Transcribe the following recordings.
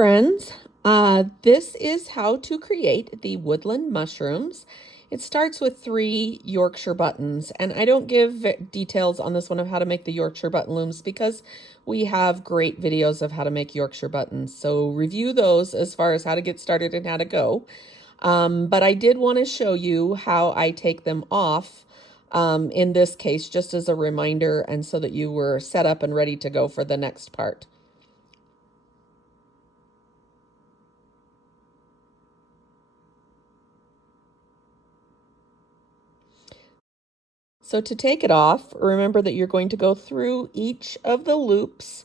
friends, this is how to create the woodland mushrooms. It starts with 3 Yorkshire buttons, and I don't give details on this one of how to make the Yorkshire button looms because we have great videos of how to make Yorkshire buttons. So review those as far as how to get started and how to go. But I did want to show you how I take them off in this case, just as a reminder and so that you were set up and ready to go for the next part. So to take it off, remember that you're going to go through each of the loops.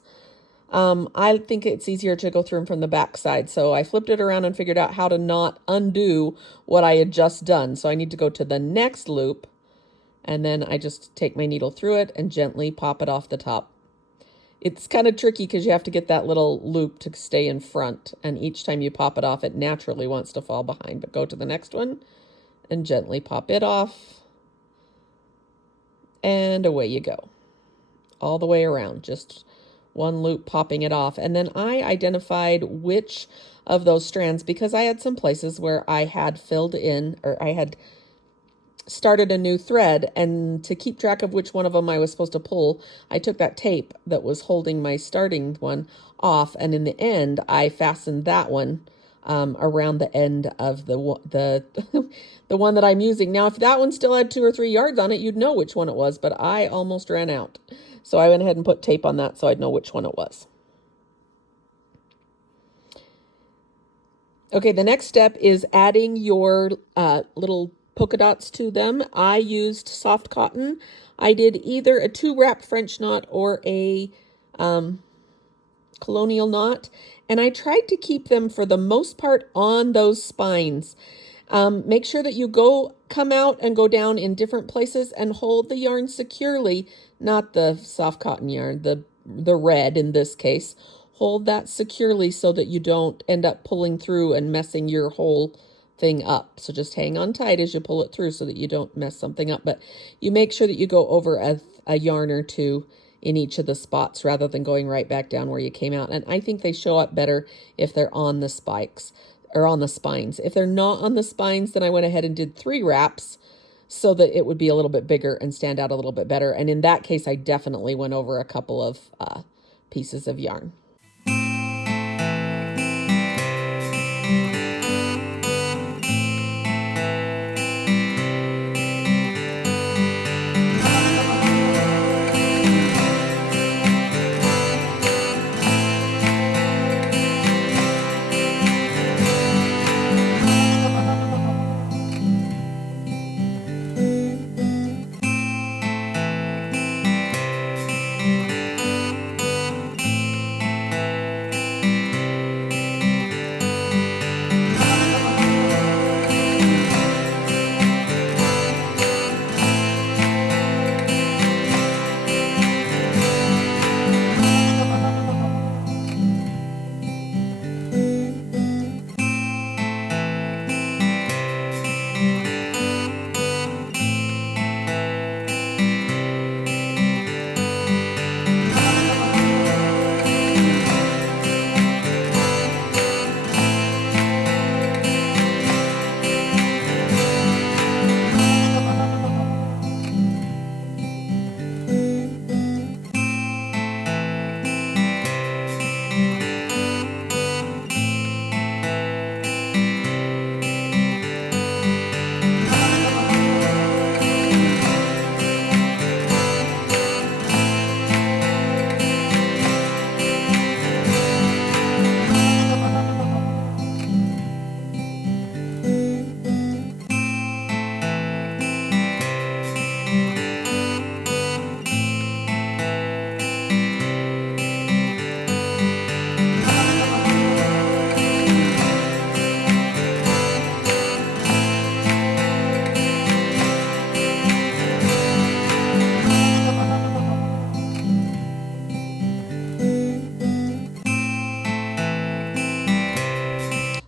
I think it's easier to go through them from the back side. So I flipped it around and figured out how to not undo what I had just done. So I need to go to the next loop, and then I just take my needle through it and gently pop it off the top. It's kind of tricky because you have to get that little loop to stay in front. And each time you pop it off, it naturally wants to fall behind. But go to the next one and gently pop it off. And away you go, all the way around, just one loop popping it off. And then I identified which of those strands, because I had some places where I had filled in, or I had started a new thread, and to keep track of which one of them I was supposed to pull, I took that tape that was holding my starting one off, and in the end, I fastened that one around the end of the the one that I'm using. Now, if that one still had 2 or 3 yards on it, you'd know which one it was, but I almost ran out. So I went ahead and put tape on that so I'd know which one it was. Okay, the next step is adding your little polka dots to them. I used soft cotton. I did either a 2-wrap French knot or a colonial knot, and I tried to keep them for the most part on those spines. Make sure that you come out and go down in different places and hold the yarn securely, not the soft cotton yarn, the red in this case. Hold that securely so that you don't end up pulling through and messing your whole thing up. So just hang on tight as you pull it through so that you don't mess something up. But you make sure that you go over a yarn or two in each of the spots rather than going right back down where you came out. And I think they show up better if they're on the spikes or on the spines. If they're not on the spines, then I went ahead and did 3 wraps so that it would be a little bit bigger and stand out a little bit better. And in that case, I definitely went over a couple of pieces of yarn.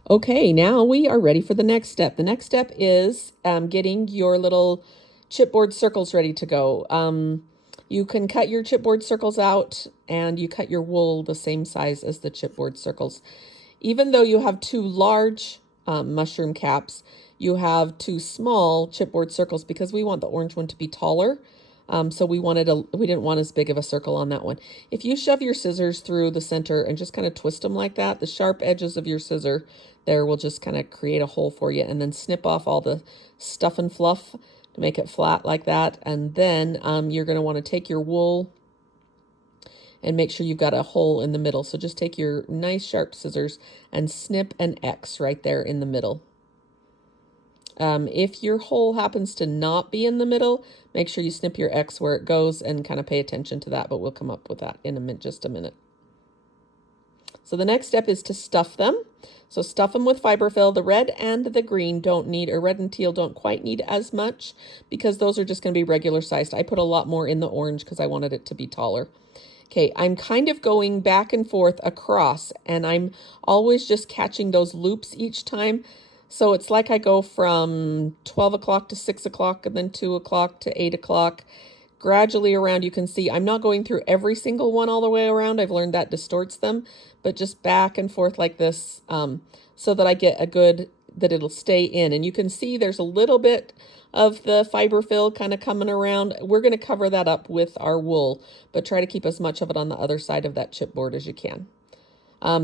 Okay, now we are ready for the next step. The next step is getting your little chipboard circles ready to go. You can cut your chipboard circles out and you cut your wool the same size as the chipboard circles. even though you have two large mushroom caps, you have two small chipboard circles because we want the orange one to be taller. So we didn't want as big of a circle on that one. If you shove your scissors through the center and just kind of twist them like that, the sharp edges of your scissor there will just kind of create a hole for you, and then snip off all the stuff and fluff to make it flat like that. And then you're going to want to take your wool and make sure you've got a hole in the middle. So just take your nice sharp scissors and snip an X right there in the middle. If your hole happens to not be in the middle, make sure you snip your X where it goes and kind of pay attention to that, but we'll come up with that in just a minute. So the next step is to stuff them. So stuff them with fiberfill. The red and the green don't need, or red and teal don't quite need as much because those are just going to be regular sized. I put a lot more in the orange because I wanted it to be taller. Okay, I'm kind of going back and forth across, and I'm always just catching those loops each time. So it's like I go from 12 o'clock to 6 o'clock and then 2 o'clock to 8 o'clock. Gradually around, you can see I'm not going through every single one all the way around. I've learned that distorts them, but just back and forth like this so that I get that it'll stay in. And you can see there's a little bit of the fiberfill kind of coming around. We're going to cover that up with our wool, but try to keep as much of it on the other side of that chipboard as you can.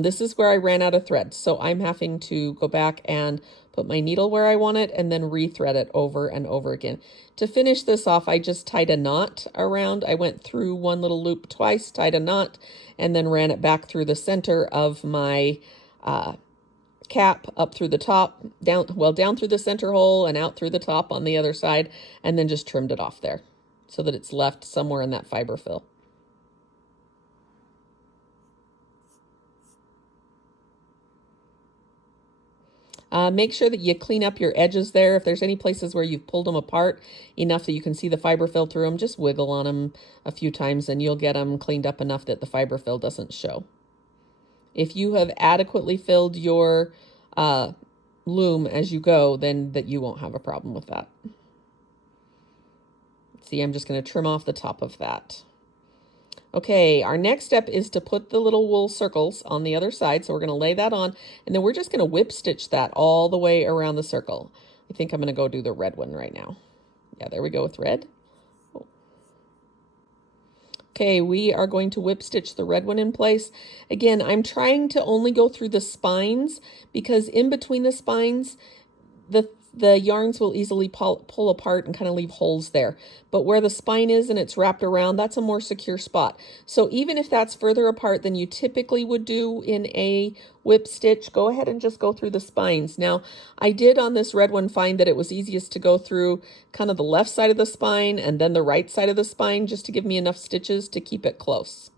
This is where I ran out of thread, so I'm having to go back and put my needle where I want it and then rethread it over and over again. To finish this off, I just tied a knot around. I went through one little loop twice, tied a knot, and then ran it back through the center of my cap, up through the top, down through the center hole and out through the top on the other side, and then just trimmed it off there so that it's left somewhere in that fiberfill. Make sure that you clean up your edges there. If there's any places where you've pulled them apart enough that you can see the fiberfill through them, just wiggle on them a few times and you'll get them cleaned up enough that the fiberfill doesn't show. If you have adequately filled your loom as you go, then you won't have a problem with that. See, I'm just going to trim off the top of that. Okay, our next step is to put the little wool circles on the other side. So we're going to lay that on, and then we're just going to whip stitch that all the way around the circle. I think I'm going to go do the red one right now. Yeah, there we go with red. Oh. Okay, we are going to whip stitch the red one in place. Again, I'm trying to only go through the spines because in between the spines, the yarns will easily pull apart and kind of leave holes there. But where the spine is and it's wrapped around, that's a more secure spot. So even if that's further apart than you typically would do in a whip stitch, go ahead and just go through the spines. Now, I did on this red one find that it was easiest to go through kind of the left side of the spine and then the right side of the spine just to give me enough stitches to keep it close.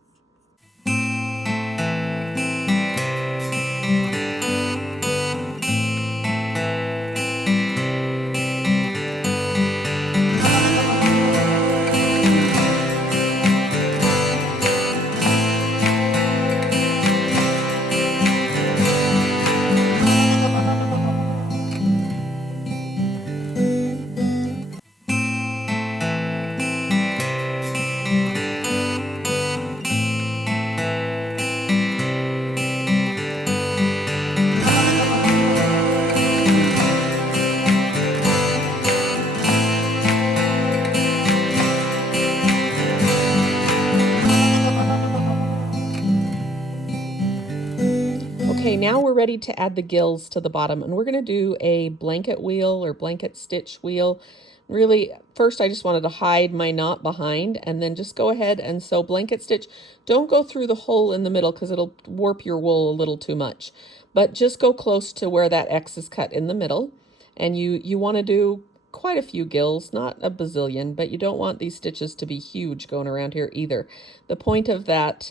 Okay, now we're ready to add the gills to the bottom, and we're going to do a blanket wheel or blanket stitch wheel. Really, first I just wanted to hide my knot behind, and then just go ahead and sew blanket stitch. Don't go through the hole in the middle because it'll warp your wool a little too much, but just go close to where that X is cut in the middle. And you want to do quite a few gills, not a bazillion, but you don't want these stitches to be huge going around here either. The point of that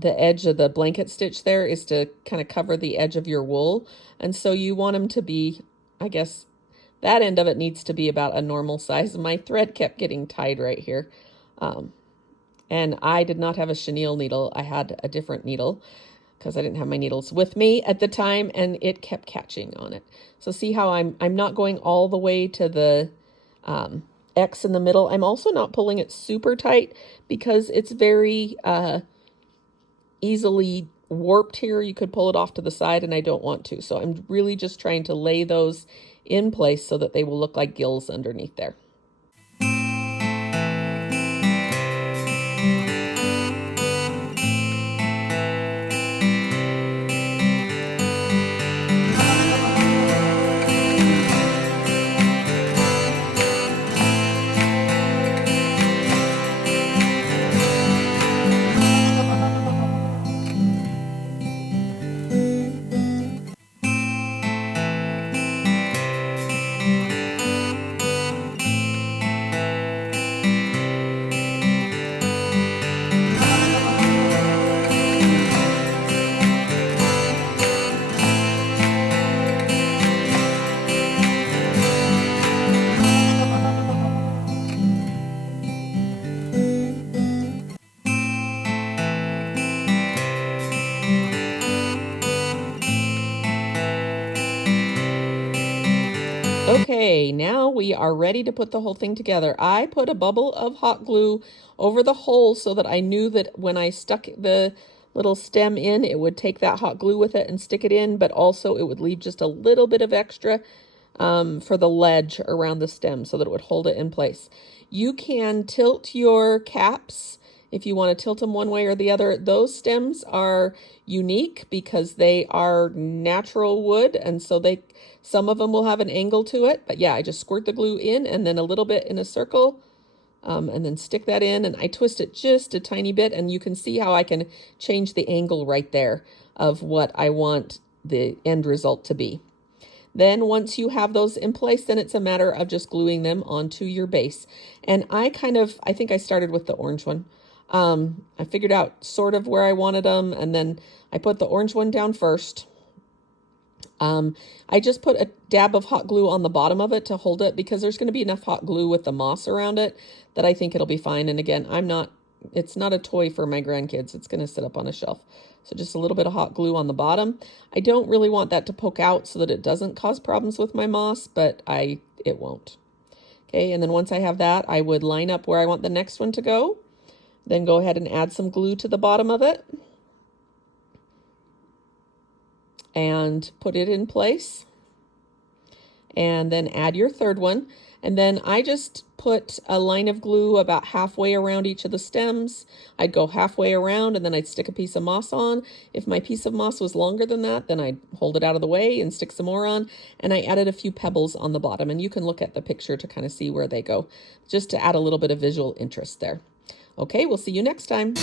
the edge of the blanket stitch there is to kind of cover the edge of your wool. And so you want them to be, I guess, that end of it needs to be about a normal size. My thread kept getting tied right here. And I did not have a chenille needle. I had a different needle because I didn't have my needles with me at the time, and it kept catching on it. So see how I'm not going all the way to the X in the middle. I'm also not pulling it super tight because it's very easily warped here, you could pull it off to the side, and I don't want to. So I'm really just trying to lay those in place so that they will look like gills underneath there. Okay, now we are ready to put the whole thing together. I put a bubble of hot glue over the hole so that I knew that when I stuck the little stem in, it would take that hot glue with it and stick it in, but also it would leave just a little bit of extra for the ledge around the stem so that it would hold it in place. You can tilt your caps if you want to tilt them one way or the other. Those stems are unique because they are natural wood, and so some of them will have an angle to it. But yeah, I just squirt the glue in and then a little bit in a circle, and then stick that in, and I twist it just a tiny bit, and you can see how I can change the angle right there of what I want the end result to be. Then once you have those in place, then it's a matter of just gluing them onto your base. And I think I started with the orange one. I figured out sort of where I wanted them, and then I put the orange one down first. I just put a dab of hot glue on the bottom of it to hold it because there's going to be enough hot glue with the moss around it that I think it'll be fine. And again, it's not a toy for my grandkids. It's going to sit up on a shelf. So just a little bit of hot glue on the bottom. I don't really want that to poke out so that it doesn't cause problems with my moss, but it won't. Okay, and then once I have that, I would line up where I want the next one to go. Then go ahead and add some glue to the bottom of it and put it in place. And then add your third one. And then I just put a line of glue about halfway around each of the stems. I'd go halfway around and then I'd stick a piece of moss on. If my piece of moss was longer than that, then I'd hold it out of the way and stick some more on. And I added a few pebbles on the bottom, and you can look at the picture to kind of see where they go, just to add a little bit of visual interest there. Okay, we'll see you next time.